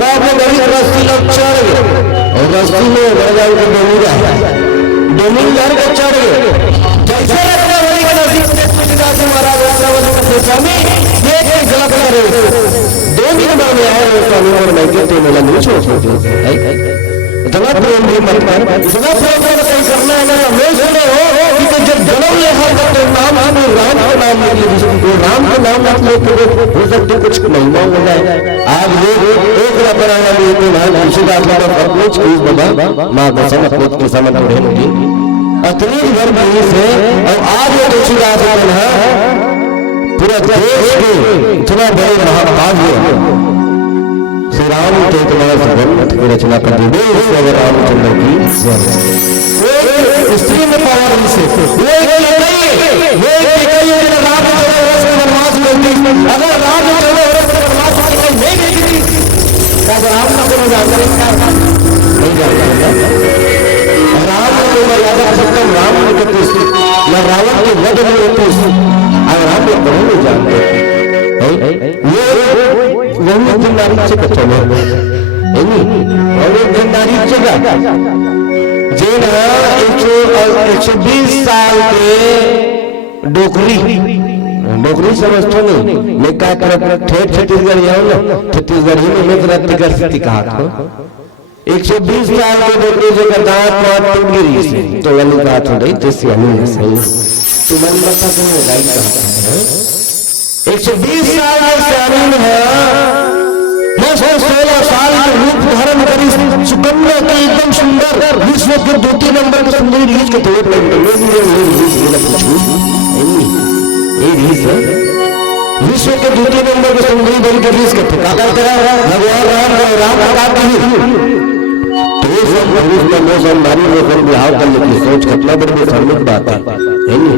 रात में गरीब रस्ती लोग चढ़ गए और रस्ती में बढ़ जाए डोमिन घर को चढ़ गए। जैसे रत्नावली का नजदीक तुलसीदास महाराज रत्नावली का पूछा में गलत करे 2 दिन बाद में आए स्वामी और मैं कहते मेला नहीं छोड़ इतना प्रेम भी मत कर, इतना प्रेम कहीं करना है ना हमें सुनो कि जब जन्म ले तो नाम राम का नाम ले राम का नाम मत ले हो सकते कुछ महिमा हो जाए। आज वो एक बनाना लिए तो नाम तुलसीदास का अप्रोच की बाबा माँ दशम अप्रोच के समय थोड़े होगी अतनी घर बनी से और आज वो तुलसीदास पूरा देश के इतना बड़े महाभाग्य श्री राम चरितमानस की रचना कर दी रामचंद्र की स्त्री में पावर से अगर राम राम ना कोनो जानकारी नहीं जानता राम को मर्यादा सकता राम न रावण के वध में होते अगर राम को नहीं जानते नारी से कच्चा नारी जगह जेन 120 साल के डोकरी समझते नहीं मैं क्या कर ठेठ छत्तीसगढ़ ना छत्तीसगढ़ी में मैं रत्ती कर सकती कहा था 120 साल के डोकरी जगह दांत मार टूट गिरी से तो वाली बात हो रही तो सही तो मन बता तो राइट कहा 120 साल के सियानी है 16 साल के रूप धारण करी सुकन्या के एकदम सुंदर विश्व के 2 नंबर के सुंदर रीच के तौर पर विश्व के 2 नंबर के सुंदरी बन के रीच के ठिकाना करा भगवान राम का राम का तो पुरुष का मौसम नारी होकर विवाह करने की सोच कितना बड़ी धार्मिक बात है नहीं?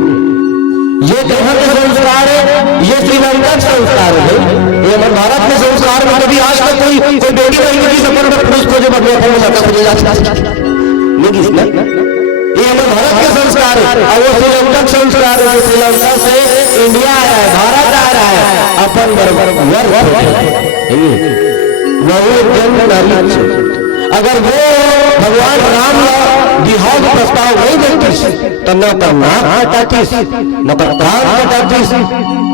ये जहाँ के संस्कार है, ये श्रीलंका के संस्कार है। ये हमारे भारत के संस्कार में कभी आज तक कोई बेटी नहीं की सफर में पुरुष को जो बदले नहीं किसने, ये हमारे भारत के संस्कार है। और वो श्रीलंका के संस्कार है, श्रीलंका से इंडिया आया है, भारत आ रहा है, अपन अगर वो भगवान राम विवाह का प्रस्ताव नहीं देती तो न तो नाक कटातीस, न तो कान कटातीस,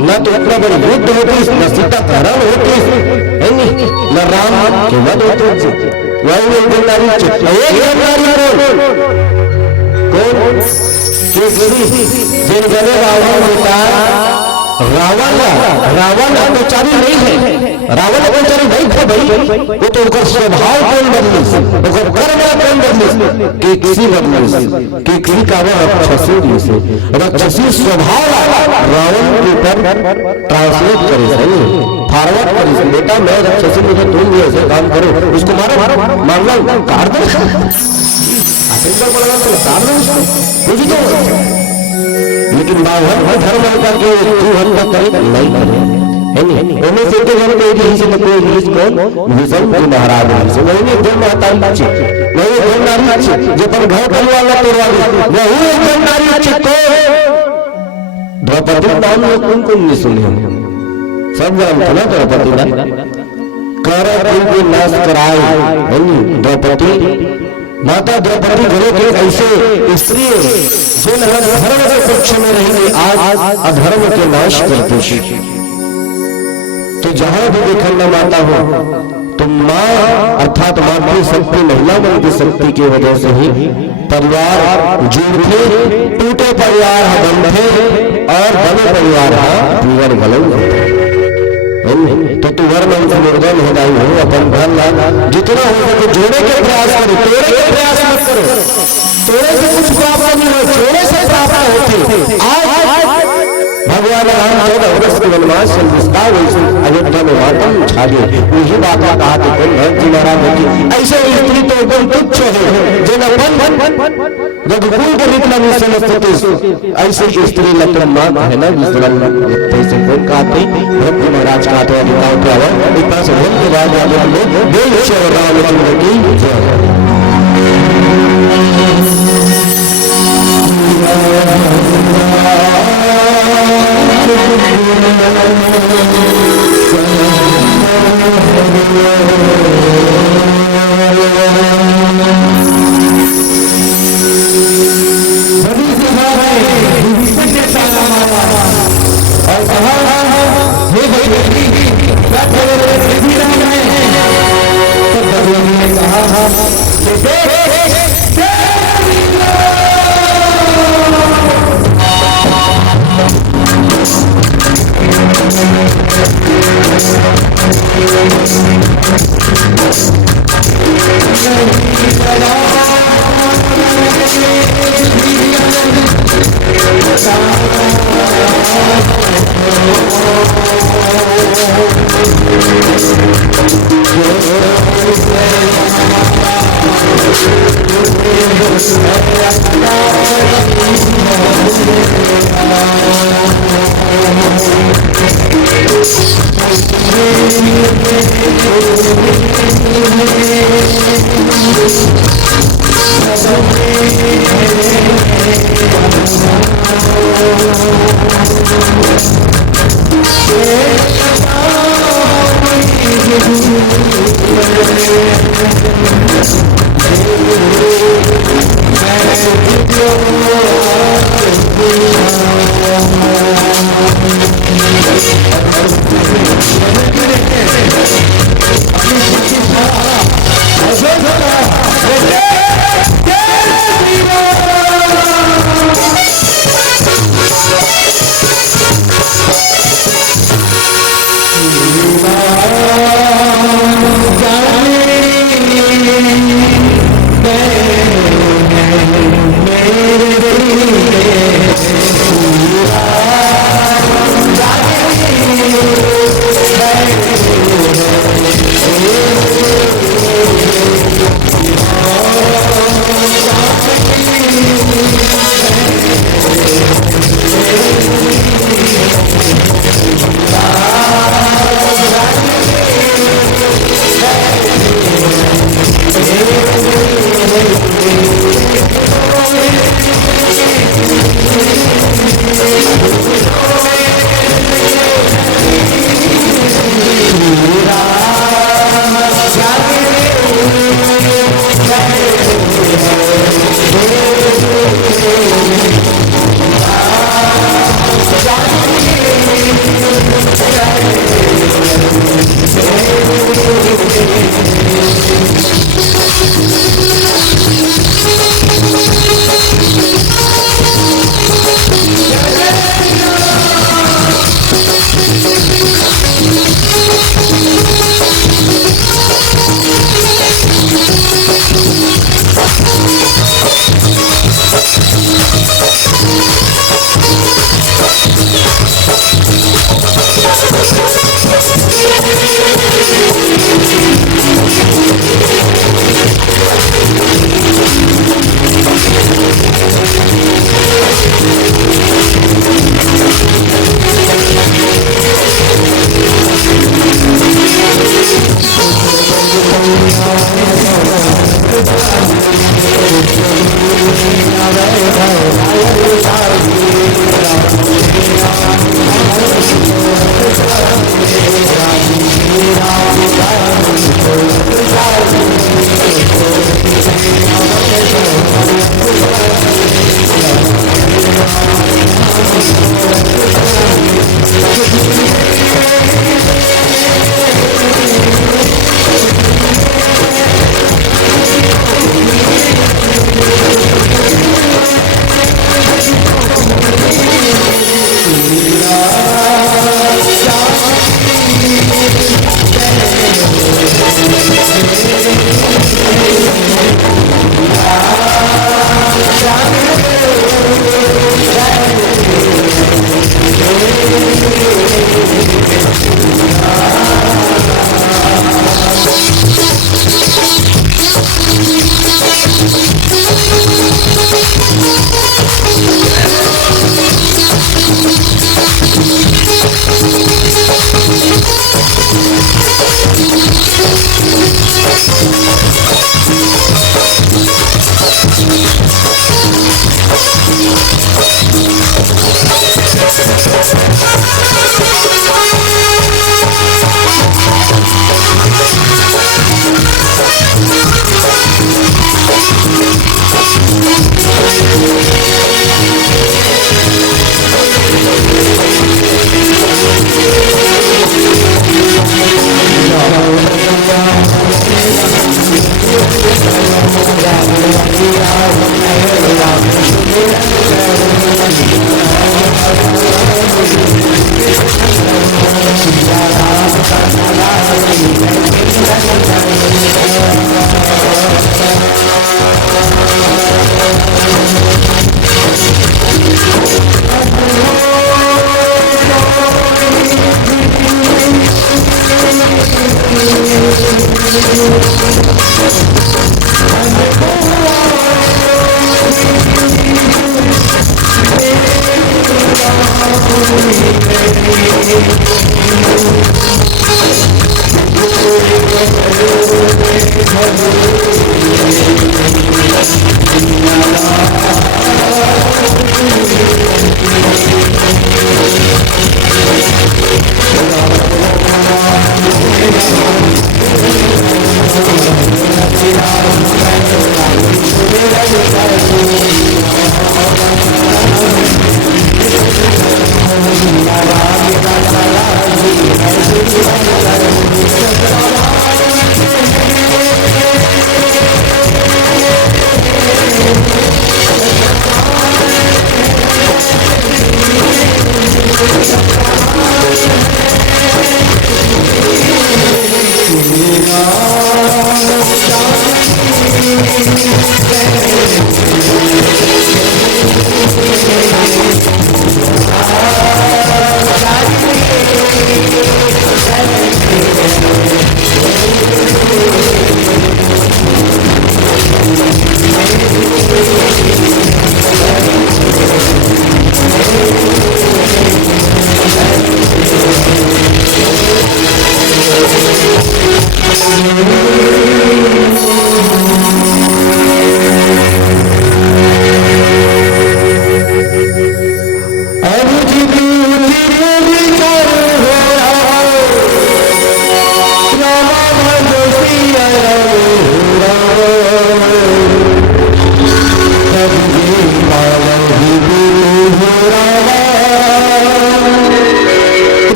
न तो इतना बड़ी युद्ध होती, न सीताकरण होती, न राम के वध होते। वही एक नारी कौन जिन गले रावण होता, रावण अत्याचारी नहीं है, रावण अत्याचारी नहीं था भाई, वो तो उसका स्वभाव कौन बदले, उसका कर्म कौन बदले, कि किसी बदले कि किसी का राक्षसी से राक्षसी स्वभाव रावण के ऊपर ट्रांसलेट करे, फॉरवर्ड करे, बेटा मैं राक्षसी मुझे तुम भी ऐसे काम करो, उसको मारो मांगला काट दो, कुछ तो। लेकिन बाहर धर्म का कि तू हम का करे नहीं करे है नहीं, उन्हें से तो हम कोई नहीं से कोई नहीं कौन विष्णु जी महाराज है, से नहीं जन्म माता अच्छी नहीं जन्म नारी अच्छी जो पर घर परिवार वाला तोड़वाली वही एक जन्म नारी अच्छी को द्रौपदी नाम में कौन नहीं सुने हम सब जानते ना द्रौपदी ना कर के नाश कराए है नहीं। द्रौपदी माता द्रौपदी घरों के ऐसे स्त्री जो धर्म के पक्ष में रहेंगे आज अधर्म के नाश करते। तो जहां भी देखना माता हो तो माँ अर्थात मातृशक्ति महिला मन की शक्ति की वजह से ही परिवार जुड़े, टूटे परिवार बंधे और बने परिवार जीवन गलन होते। तो तू वर्ण निर्धन हो जाए हो अपन धन जितना हो सके जोड़े के प्रयास करो, तोड़े के प्रयास मत करो, तोड़े से कुछ प्राप्त नहीं हो, जोड़े से प्राप्त होती। आज भगवान राम 14 वर्ष के वनवास से विस्तार अयोध्या में वाटन छा गए, वही बात कहा कि भरत जी महाराज की ऐसे स्त्री तो एकदम तुच्छ है जो रघुकुल के रीत में समझते, ऐसे स्त्री लत्र मां है ना विश्राम से कौन कहते भरत जी महाराज कहते हैं इतना से होने के बाद हम लोग देव श्री रामचंद्र की जय।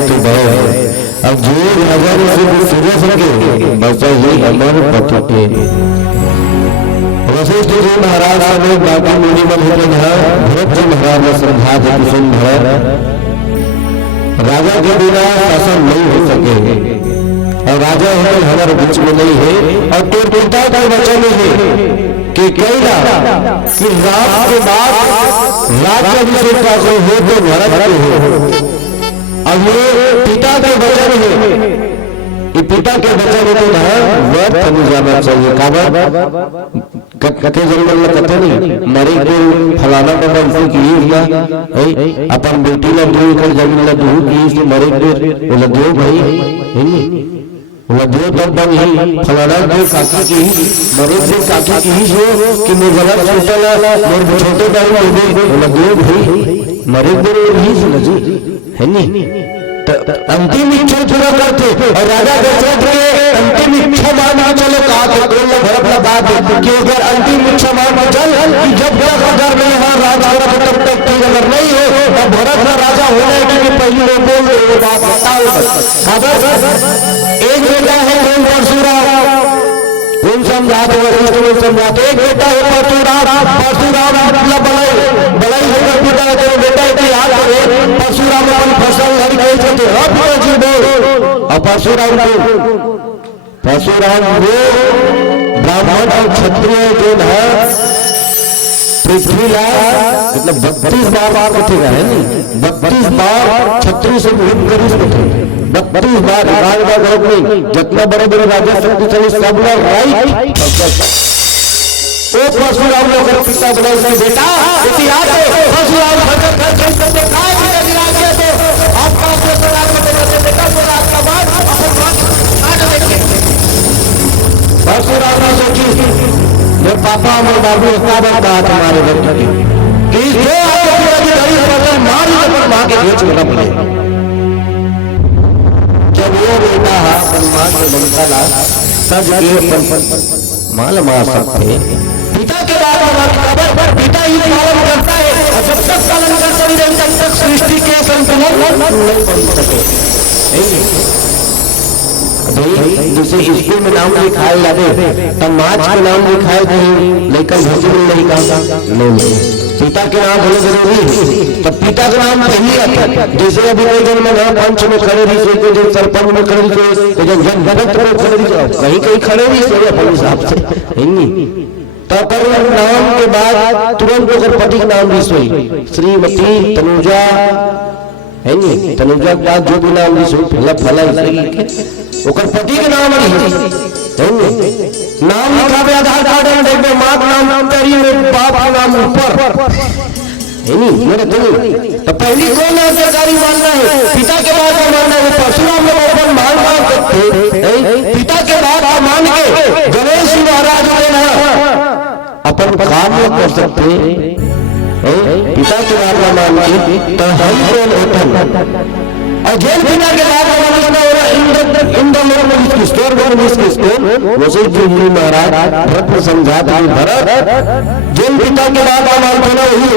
अब जो नजर सूर्य सके बस ये अमर पथके वशिष्ठ जी महाराज समेत बाकी मुनि मन भरत जी महाराज ने श्रद्धा थे कुसुम भर राजा के बिना शासन नहीं हो सके और राजा है हमारे बीच में नहीं है और तो पिता का वचन है कि कहना कि रात के बाद राज्य अभिषेक का जो हो तो भरत को हो। अब ये पिता का वचन है, ये पिता के वचन को व्यर्थ नहीं जाना चाहिए। काबर कथे जन्म में कथे नहीं मरे को फलाना का बंसी की हुआ अपन बेटी ला 2 एकड़ जमीन ला दू की मरे को बोला दो भाई लड्डू तब बन ही फलाना के काकी की मरे से काकी की ही हो कि मैं गलत छोटा मोर छोटे भाई हो लड्डू भाई मरे को ही समझी है नहीं अंतिम इच्छा पूरा करते और राजा दशरथ के अंतिम इच्छा मानना चलो कहा भरत ने बात कि अगर अंतिम इच्छा मानना चल कि जब तक अगर मैं यहाँ राजा तब तक कोई अगर नहीं हो तब भरत का राजा होने के पहले वो बोल रहे वो बात बताओ। एक बेटा है परशुराम कौन समझाते समझाते एक बेटा है परशुराम परशुराम मतलब बड़ाई होकर पिता बेटा की याद करे परशुराम अपन फसल दुलारी कहे थे अब जी बोल। और परशुराम को ब्राह्मण और क्षत्रिय जो है पृथ्वीराज मतलब 32 बार उठेगा है नहीं, 32 बार क्षत्रिय से युद्ध कर उठे, 32 बार जितना बड़े बड़े राजा शक्तिशाली सब लोग राइट। वो परशुराम लोग पिता बोला उसने बेटा इतिहास है परशुराम परशुराम ने सोची मेरे पापा और बाबू इतना बात कहा तुम्हारे बच्चे की कि जो मार के भेज मेरा पड़े। जब वो बेटा सलमान के बनता ला सज के माल मार सकते पिता के बाद पिता ही पालन करता है और जब तक पालन करता नहीं रहे तब तक सृष्टि के संतुलन नहीं बन सके। जैसे स्कूल में नाम लिखाए जाते तब माच के नाम लिखाए थे लेकिन भजन नहीं कहा नहीं पिता के नाम होने जरूरी तब पिता का नाम पहले आता। जैसे अभी जन में नाम पंच में खड़े रही जो सरपंच में खड़े जन भगत में खड़े कहीं कहीं खड़े रही अपने हिसाब से तब नाम के बाद तुरंत अगर पति का नाम भी सोई श्रीमती तनुजा है नहीं, तनुजा के बाद जो भी नाम भी सोई फला फला ओकर पति के नाम नाम लिखा पे आधार कार्ड में देखबे मां का नाम तेरी में बाप का नाम ऊपर है नहीं मेरे तो पहली कौन है सरकारी मानना है पिता के बाद का मानना है। परशुराम लोग अपन मान सकते पिता के बाद मान के गणेश महाराज ने अपन कार्य कर सकते पिता के बाद का मान के तो हम कौन होता और जेल पिता के बाद महाराज रत्न समझाता भरत जेल पिता के बाद मानना वही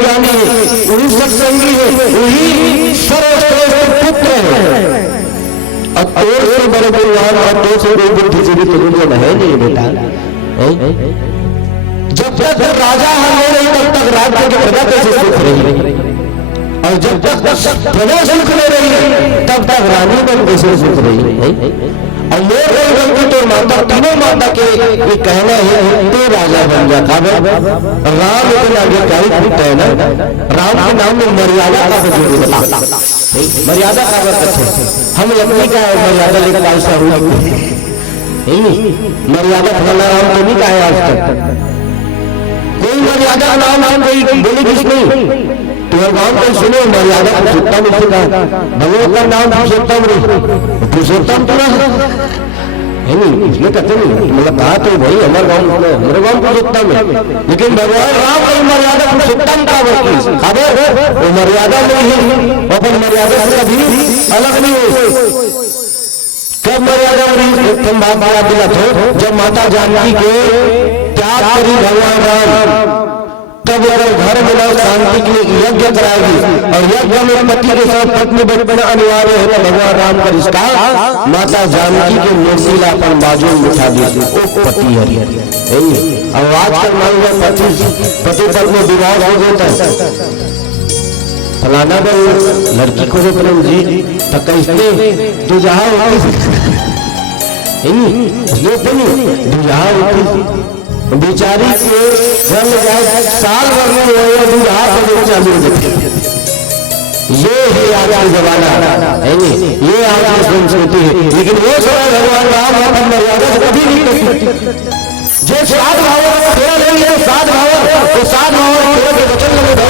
ज्ञानी है वही सत्संगी है वही सर्वश्रेष्ठ पुत्र है। अब और से बड़े परिवार और तो से बड़ी बुद्धि से भी तुम है नहीं बेटा। जब तक राजा है नहीं तब तक राज्य की प्रजा कैसे सुख रही और जब तक प्रजा सुख ले रही है तब तक रानी बन कैसे सुख रही है। और मोर गलती तो माता तीनों माता के ये कहना है तो राजा बन जाता राम के आगे क्या होता है ना राम के नाम में मर्यादा का जोड़ मर्यादा का हम लकड़ी का मर्यादा लेकर ऐसा हुआ मर्यादा फलाना राम तो नहीं कहा है आज तक कोई मर्यादा नाम कोई बोली किस नहीं तुम्हारे गाँव को सुनो मर्यादा पुरुषोत्तम भगवान का नाम पुरुषोत्तम तो है नहीं इसमें कहते नहीं मतलब कहा तो भाई हमारे गाँव पुरुषोत्तम है लेकिन भगवान राम की मर्यादा पुरुषोत्तम का वो मर्यादा नहीं है अपन मर्यादा से कभी अलग नहीं हो। कब मर्यादा तुम बात बता दिला तो जब माता जानकी के त्याग करी भगवान राम तब अगर घर में शांति के लिए यज्ञ कराएगी और यज्ञ में पति के साथ पत्नी बैठना अनिवार्य है तो भगवान राम का रिश्ता माता जानकी के मूर्तिलापन बाजू में उठा दी ओ पति हरि अब आजकल मान लो पति पत्नी में विवाह हो जाता है फलाना लड़की को जी तो कैसे दुजहा बेचारी के घर में जाए साल भर में दुल्हा चालू हो जाती है। ये है आज का जमाना है नहीं ये आज की संस्कृति है लेकिन वो समय भगवान राम अपन मर्यादा से कभी नहीं करती जो साध भाव फेरा लेंगे तो साध भाव के वचन लगे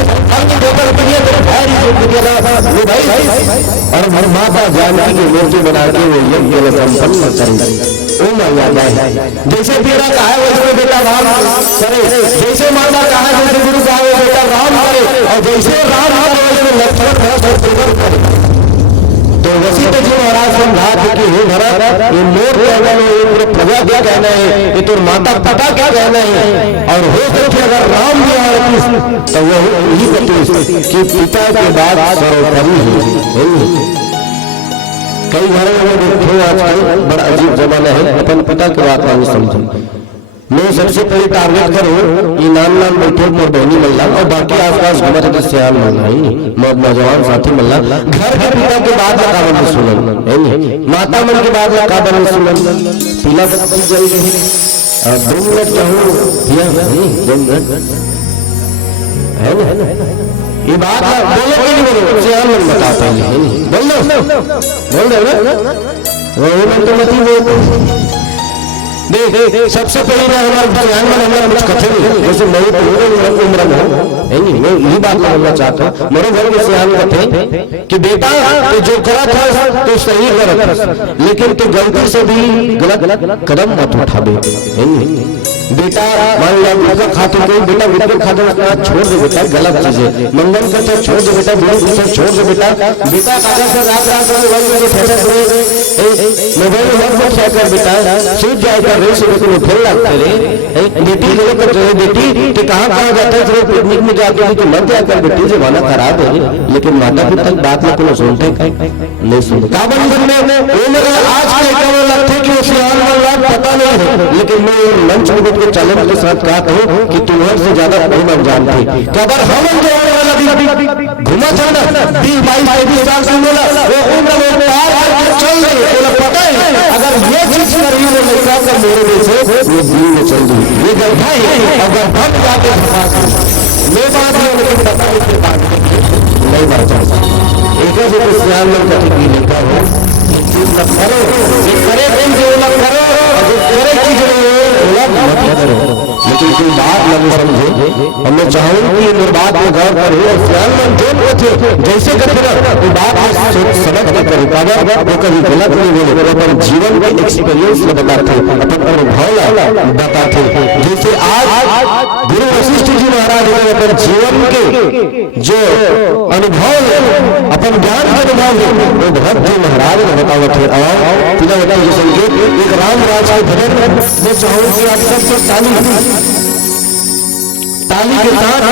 और माता जानकी की मूर्ति बना के वो यज्ञ संपन्न करेंगे वो मर्यादा है। जैसे तेरा कहा है वैसे बेटा राम करे जैसे माता कहा है वैसे गुरु कहा है बेटा राम करे और जैसे राम लक्ष्मण करे तो वैसे तो जी महाराज समझा कि हे भरत ये मोर कहना है ये प्रजा क्या कहना है ये तो माता पिता क्या कहना है और हो सके अगर राम भी आए तो वो यही कहते कि पिता के बाद सर्वोपरि है। कई घरों में देखो आजकल बड़ा अजीब जमाना है अपन पिता के बात नहीं समझो मैं सबसे पहले टारगेट करूं ये नाम नाम बैठे मोर बहनी मल्ला और बाकी आसपास घूमत है सियाल मल्ला ही मोर नौजवान साथी मल्ला घर के पिता के बाद काबन में सुनन है नी माता मन के बाद काबन में सुनन पीला बत्ती जल गई और 2 मिनट कहूं भैया नहीं 2 मिनट है ना ये बात बोलो कि नहीं बोलो सियाल मन बताता है बोल दो वो मन तो मत ही बोल देख सबसे पहले हमारे बयान में हमारा कुछ कथन जैसे मैं उम्र में है नहीं मैं यही बात बोलना चाहता हूँ मेरे घर में सियान कथे कि बेटा तो जो करा था तो सही करा लेकिन तो गलती से भी गलत कदम मत उठाबे है नहीं बेटा मान लिया गुटखा खाते कोई बेटा गुटखा खाते अपना छोड़ दे बेटा गलत चीज है मंगल करते छोड़ दे बेटा बीड़ी पीते छोड़ दे बेटा बेटा कागज से रात मोबाइल में फैसा करे मोबाइल में मत क्या कर बेटा सूझ जाएगा रे से को फिर लगते रे बेटी लोग कर रहे बेटी कि कहां जाता है जो पिकनिक में जाते हैं तो मत जा कर बेटी जमाना खराब है लेकिन माता पिता की बात में कोई सुनते नहीं सुनते काबन में वो मेरा आज के कमल लगते कि उसे वाला पता नहीं है लेकिन मैं मंच में के चैलेंज के साथ कहता हूं कि तुम्हारे से ज्यादा कोई न जानते कबर हम जो वाला घुमा चलना 20-22 साल से बोला वो उम्र में पार करके चल रही है बोला पता है अगर ये चीज कर रही है लड़का का मेरे में से वो दिल में चल रही ये गलत है अगर हम जाके मैं बात है लेकिन पता नहीं के बात नहीं बात एक ही तो सियाल में कथी की लेता है मत करो ये करे दिन जो मत करो और करे चीज लेकिन कोई बात न समझे हमें चाहूँ कि ये बात में गौर करे और सियाल मन जो थे जैसे करते वो बात समझ के करे काबर वो कभी गलत नहीं बोले अपन जीवन में एक्सपीरियंस में बताते अपन अनुभव बताते जैसे आज गुरु वशिष्ठ जी महाराज ने अपन जीवन के जो अनुभव अपन ज्ञान के अनुभव वो भरत जी महाराज ने बतावत है और पिता बताइए संकेत एक राम राज के भजन में चाहूँ कि आप सबसे ताली के साथ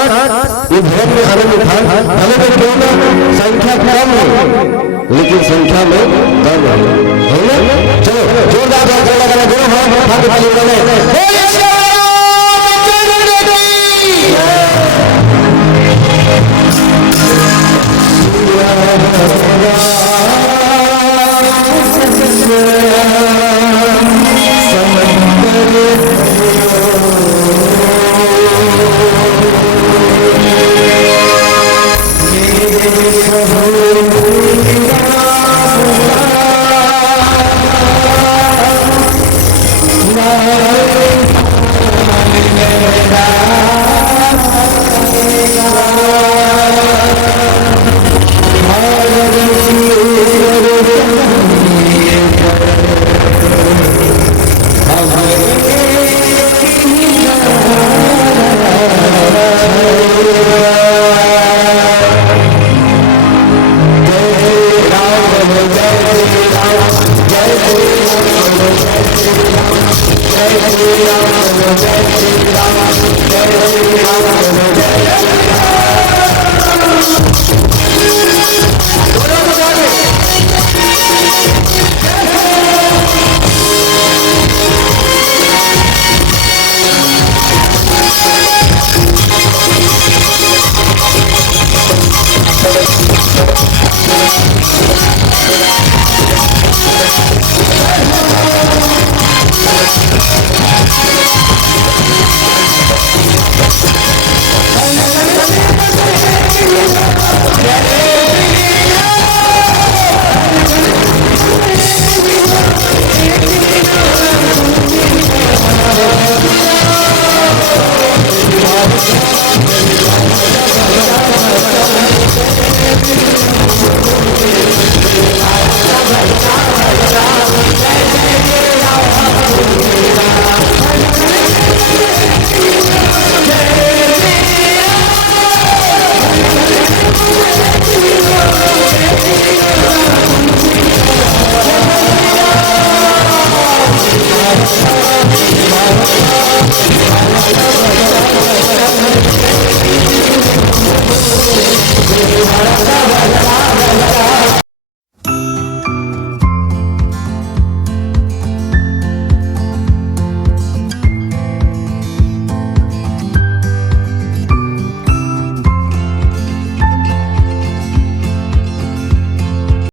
ये भवन में आने में था भले में क्यों ना संख्या कम है लेकिन संख्या में दम है ना चलो जोरदार लगा दोनों हाथ ताली बजाएं